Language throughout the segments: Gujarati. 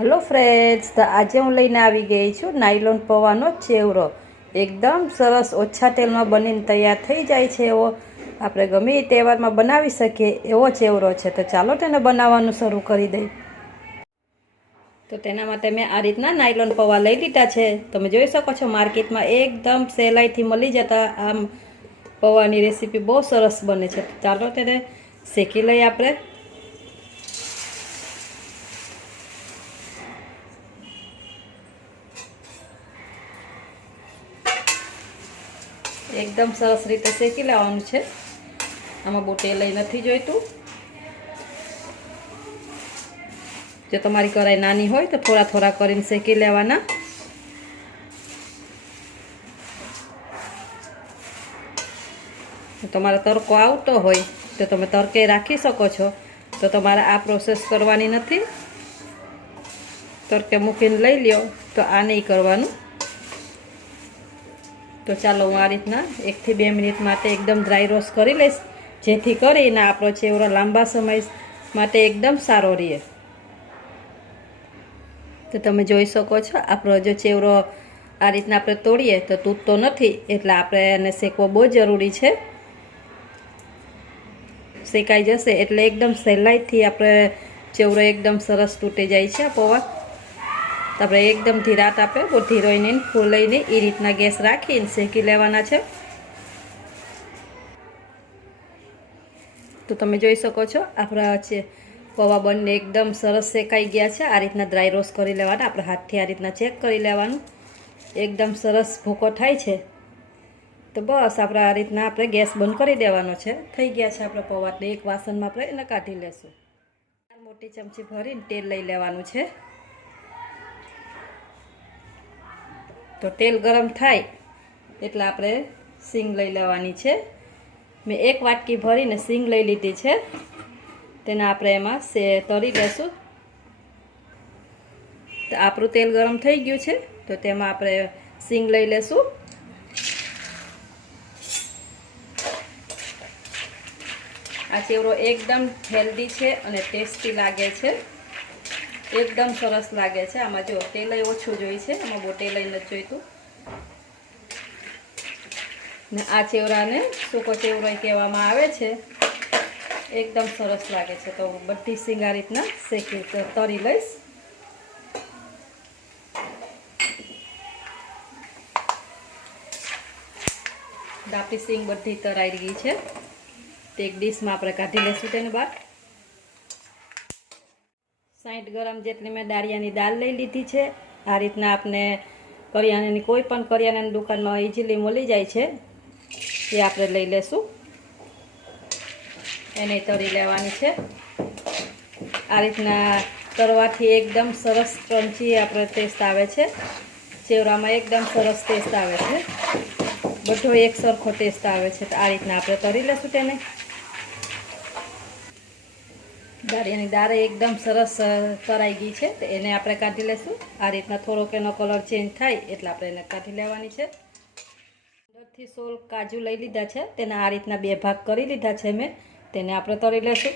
ફ્રેન્ડ્સ તો આજે હું લઈને આવી ગઈ છું નાયલોન પૌવાનો ચેવરો. એકદમ સરસ ઓછા તેલમાં બનીને તૈયાર થઈ જાય છે એવો. આપણે ગમે એ તહેવારમાં બનાવી શકીએ એવો ચેવરો છે. તો ચાલો તેને બનાવવાનું શરૂ કરી દઈ તો તેના માટે મેં આ રીતના નાયલોન પૌવા લઈ લીધા છે. તમે જોઈ શકો છો માર્કેટમાં એકદમ સહેલાઈથી મળી જતા આમ પૌવાની રેસીપી બહુ સરસ બને છે. ચાલો તેને શેકી લઈએ આપણે. એકદમ સરસ રીતે શેકી લેવાનું છે. આમાં બહુ તેલ નથી જોઈતું. જો તમારી કરાઈ નાની હોય તો થોડા થોડા કરીને શેકી લેવાના. તમારો તડકો આવતો હોય તો તમે તડકે રાખી શકો છો. તો તમારે આ પ્રોસેસ કરવાની નથી. તડકે મૂકીને લઈ લ્યો તો આ નહીં કરવાનું. તો ચાલો હું આ રીતના એકથી બે મિનિટ માટે એકદમ ડ્રાય રોસ્ટ કરી લઈશ. જેથી કરીને આપણો ચેવરો લાંબા સમય માટે એકદમ સારો રહે તો તમે જોઈ શકો છો, આપણો જો ચેવરો આ રીતના આપણે તોડીએ તો તૂટતો નથી, એટલે આપણે એને શેકવો બહુ જરૂરી છે. શેકાઈ જશે એટલે એકદમ સહેલાઈથી આપણે ચેવરો એકદમ સરસ તૂટી જાય છે પૌવા. આપણે એકદમ ધીરાત તાપે ધીરોઈને ફૂલાઈને એ રીતના ગેસ રાખીને શેકી લેવાના છે. તો તમે જોઈ શકો છો, આપણા છે પૌવા બંને એકદમ સરસ શેકાઈ ગયા છે. આ રીતના ડ્રાય રોસ્ટ કરી લેવાના, આપણે હાથથી આ રીતના ચેક કરી લેવાનું. એકદમ સરસ ભૂકો થાય છે. તો બસ આપણે આ રીતના આપણે ગેસ બંધ કરી દેવાનો છે. થઈ ગયા છે આપણે પૌવા એટલે એક વાસણમાં આપણે એને કાઢી લેશું. મોટી ચમચી ભરીને તેલ લઈ લેવાનું છે. તો તેલ ગરમ થાય એટલે આપણે સિંગ લઈ લેવાની છે. મેં એક વાટકી ભરીને સિંગ લઈ લીધી છે. તેને આપણે એમાં સે તળી લેશું તો આપણું તેલ ગરમ થઈ ગયું છે. તો તેમાં આપણે સિંગ લઈ લેશું. આ ચેવડો એકદમ હેલ્ધી છે અને ટેસ્ટી લાગે છે. એકદમ સરસ લાગે છે. આમાં જો તેલય ઓછું જોઈ છે. આમાં બહુ તેલય નથી જોઈતું. ને આ ચેવરાને સૂકો ચેવડો કહેવામાં આવે છે. એકદમ સરસ લાગે છે. તો બધી સિંગ રીતના શેકી તરી લઈશ. દાપી સિંગ બધી તરાઈ ગઈ છે. તે એક ડીશમાં આપણે કાઢી લઈશું તેને બહાર સાઠ ગ્રામ જેટલી મેં દાળિયાની દાળ લઈ લીધી છે. આ રીતના આપણે કરિયાણાની કોઈ પણ કરિયાણાની દુકાનમાં ઇઝીલી મળી જાય છે. એ આપણે લઈ લેશું. એને તળી લેવાની છે. આ રીતના તરવાથી એકદમ સરસ ક્રંચી આપણે ટેસ્ટ આવે છે. ચેવરામાં એકદમ સરસ ટેસ્ટ આવે છે. બધો એક સરખો ટેસ્ટ આવે છે. તો આ રીતના આપણે તરી લેશું તેને. દાળિયાની દાળ એકદમ સરસ તરાઈ ગઈ છે. તો એને આપણે કાઢી લેશું. આ રીતના થોડોક એનો કલર ચેન્જ થાય એટલે આપણે એને કાઢી લેવાની છે. અંદરથી સોલ કાજુ લઈ લીધા છે. તેને આ રીતના બે ભાગ કરી લીધા છે મેં. તેને આપણે તરી લેશું.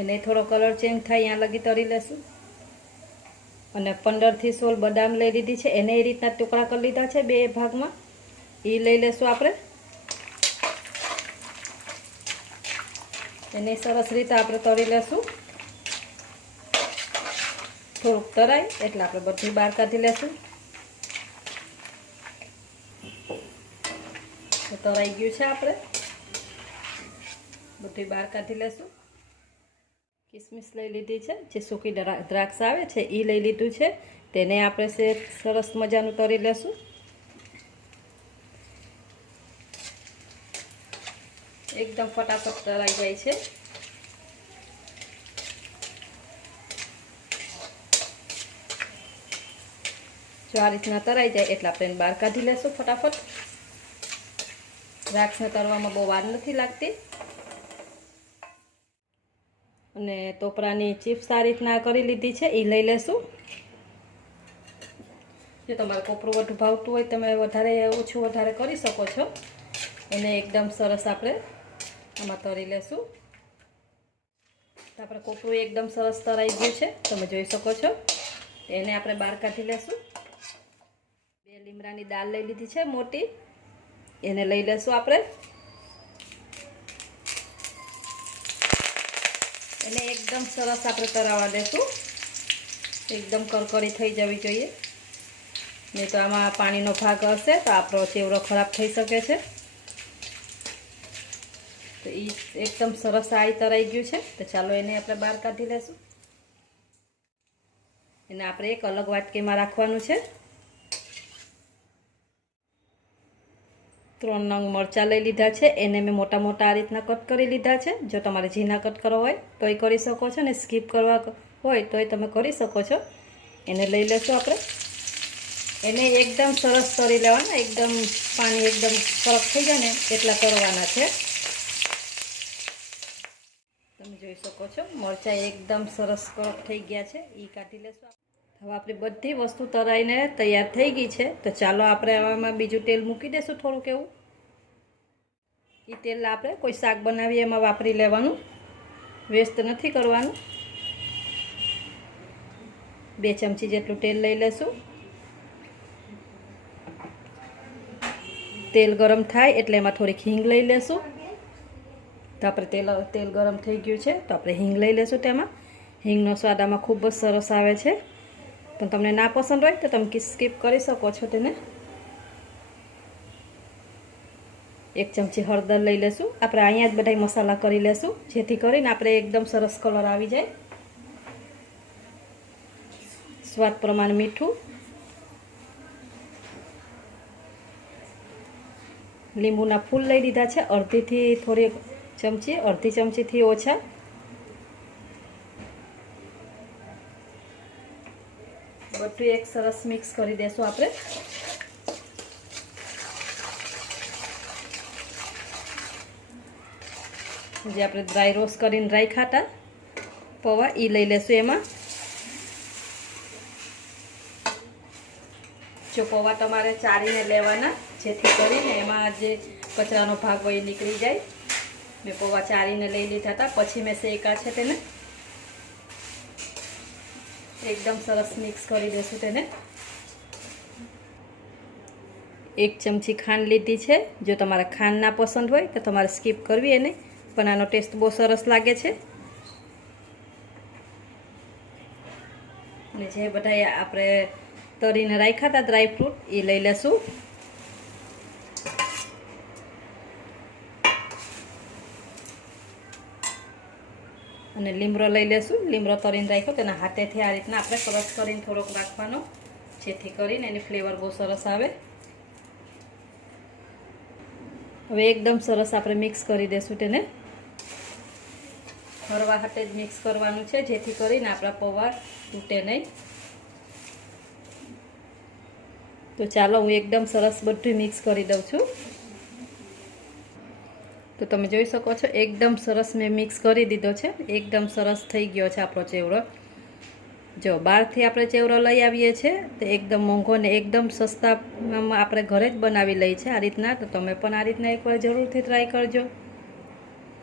એને થોડો કલર ચેન્જ થાય ત્યાં લગી તરી લેશું. અને પંદરથી સોળ બદામ લઈ લીધી છે. એને એ રીતના ટુકડા કરી લીધા છે બે ભાગમાં. એ લઈ લેશું આપણે. એને સરસ રીતે આપણે તળી લેશું. થોડુંક તરાય એટલે આપણે બધું બહાર કાઢી લેશું. તરાઈ ગયું છે આપણે. બધું બહાર કાઢી લેશું. કિસમિસ લઈ લીધી છે, જે સૂકી દ્રાક્ષ આવે છે એ લઈ લીધું છે. તેને આપણે સરસ મજાનું તરી લેશું. એકદમ ફટાફટ તરાઈ જાય છે. જો આ રીતના તરાઈ જાય એટલે આપણે બહાર કાઢી લેશું ફટાફટ. દ્રાક્ષને તરવામાં બહુ વાર નથી લાગતી. અને ટોપરાની ચિપ્સ આ રીતના કરી લીધી છે એ લઈ લેશું. જો તમારે કોપરું વધુ ભાવતું હોય, તમે વધારે ઓછું વધારે કરી શકો છો. એને એકદમ સરસ આપણે આમાં તળી લેશું. આપણે કોપરું એકદમ સરસ તરાઈ ગયું છે, તમે જોઈ શકો છો. એને આપણે બહાર કાઢી લેશું. બે લીમડાની દાળ લઈ લીધી છે મોટી. એને લઈ લેશું આપણે. એને એકદમ સરસ આપણે તરાવવા દેશું. એકદમ કરકરી થઈ જવી જોઈએ. નહીં તો આમાં પાણીનો ભાગ હશે તો આપણો ચેવડો ખરાબ થઈ શકે છે. તો એ એકદમ સરસ આઈ તરાઈ ગયું છે. તો ચાલો એને આપણે બહાર કાઢી લેશું. એને આપણે એક અલગ વાટકીમાં રાખવાનું છે. ત્રણ નંગ મરચાં લઈ લીધા છે. એને મેં મોટા મોટા આ રીતના કટ કરી લીધા છે. જો તમારે ઝીણા કટ કરવા હોય, તોય કરી શકો છો. ને સ્કીપ કરવા હોય, તોય તમે કરી શકો છો. એને લઈ લેશું આપણે. એને એકદમ સરસ તરી લેવાના. એકદમ પાણી એકદમ સરસ થઈ જાય ને એટલા તરવાના છે. તમે જોઈ શકો છો, મરચાં એકદમ સરસ કડક થઈ ગયા છે. એ કાઢી લેશું હવે આપણી બધી વસ્તુ તરાઈને તૈયાર થઈ ગઈ છે. તો ચાલો આપણે આમાં બીજું તેલ મૂકી દઈશું થોડુંક એવું. એ તેલ આપણે કોઈ શાક બનાવીએ એમાં વાપરી લેવાનું. વેસ્ટ નથી કરવાનું. બે ચમચી જેટલું તેલ લઈ લેશું. તેલ ગરમ થાય એટલે એમાં થોડીક હિંગ લઈ લેશું. તો આપણે તેલ તેલ ગરમ થઈ ગયું છે. તો આપણે હિંગ લઈ લેશું તેમાં. હિંગનો સ્વાદ આમાં ખૂબ જ સરસ આવે છે. પણ તમને ના પસંદ હોય તો તમે સ્કીપ કરી શકો છો તેને. એક ચમચી હળદર લઈ લેશું. આપણે અહીંયા જ બધા મસાલા કરી લેશું. જેથી કરીને આપણે એકદમ સરસ કલર આવી જાય. સ્વાદ પ્રમાણે મીઠું. લીંબુના ફૂલ લઈ લીધા છે. અડધીથી થોડી ચમચી, અડધી ચમચીથી ઓછા. બધું એક સરસ મિક્સ કરી દેશું આપણે. જે આપણે ડ્રાય રોસ્ટ કરીને ડ્રાય ખાતા પૌવા એ લઈ લેશું એમાં. જો પૌવા તમારે ચારીને લેવાના, જેથી કરીને એમાં જે કચરાનો ભાગ હોય નીકળી જાય. મેં પૌવા ચારીને લઈ લીધા હતા, પછી મેં શેકા છે તેને. એકદમ સરસ મિક્સ કરી દઈશું તેને. એક ચમચી ખાંડ લીધી છે. જો તમારે ખાંડ ના પસંદ હોય તો તમારે સ્કીપ કરવી એને, પણ આનો ટેસ્ટ બહુ સરસ લાગે છે. અને જે બધા આપણે તરીને રાખ્યા હતા ડ્રાયફ્રૂટ એ લઈ લેશું. અને લીમડો લઈ લેશું. લીમડો તરીને રાખ્યો. તેના હાથેથી આ રીતના આપણે સરસ કરીને થોડોક રાખવાનો. જેથી કરીને એની ફ્લેવર બહુ સરસ આવે. હવે એકદમ સરસ આપણે મિક્સ કરી દઈશું તેને. ફરવા હાથે જ મિક્સ કરવાનું છે, જેથી કરીને આપણા પૌવા તૂટે નહીં. તો ચાલો હું એકદમ સરસ બધું મિક્સ કરી દઉં છું. તો તમે જોઈ શકો છો, એકદમ સરસ મેં મિક્સ કરી દીધો છે. એકદમ સરસ થઈ ગયો છે આપણો ચેવડો. જો, બહારથી આપણે ચેવડો લઈ આવીએ છીએ, તો એકદમ મોંઘો ને એકદમ સસ્તામાં આપણે ઘરે જ બનાવી લઈએ છીએ આ રીતના. તો તમે પણ આ રીતના એકવાર જરૂરથી ટ્રાય કરજો.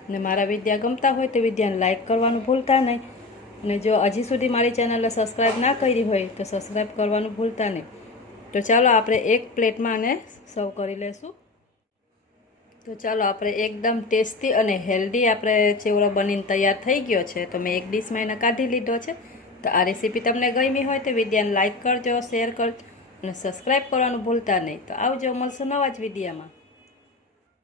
ને મારા વિદ્યા ગમતા હોય તો વિદ્યાને લાઇક કરવાનું ભૂલતા નહીં. અને જો હજી સુધી મારી ચેનલને સબસ્ક્રાઈબ ના કરી હોય તો સબસ્ક્રાઈબ કરવાનું ભૂલતા નહીં. તો ચાલો, આપણે એક પ્લેટમાં આને સર્વ કરી લઈશું. તો ચાલો આપણે એકદમ ટેસ્ટી અને હેલ્ધી આપણે ચેવડો બનીને તૈયાર થઈ ગયો છે. તો મેં એક ડીશમાં એને કાઢી લીધો છે. તો આ રેસીપી તમને ગમી હોય તો વિડીયાને લાઇક કરજો શેર કરજો અને સબસ્ક્રાઈબ કરવાનું ભૂલતા નહીં. તો આવજો મળશું નવા જ વિડીયામાં.